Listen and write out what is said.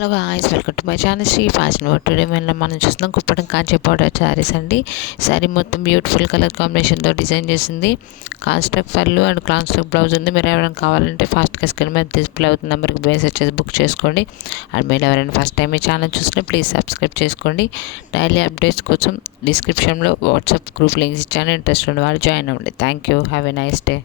Hello guys, welcome to my channel Shri fashion world. Today మనం చూస్తున్నాం Kuppadam Kanchi powder saris అండి. శారీ మొత్తం బ్యూటిఫుల్ కలర్ కాంబినేషన్తో డిజైన్ చేసింది. కాన్స్టెప్ పళ్ళు అండ్ కాన్స్టెప్ బ్లౌజ్ ఉంది. మీరు ఎవరైనా కావాలంటే ఫాస్ట్గా స్క్రీన్ మీద డిస్ప్లే అవుతుంది నెంబర్కి మెసేజ్ చేసి బుక్ చేసుకోండి. అండ్ మీరు ఎవరైనా ఫస్ట్ టైం ఈ ఛానల్ చూసినా ప్లీజ్ సబ్స్క్రైబ్ చేసుకోండి. డైలీ అప్డేట్స్ కోసం డిస్క్రిప్షన్లో వాట్సాప్ గ్రూప్ లింక్స్ ఇచ్చాను. ఇంట్రెస్ట్ ఉన్న వాళ్ళు జాయిన్ అవ్వండి. Thank you. Have a nice day.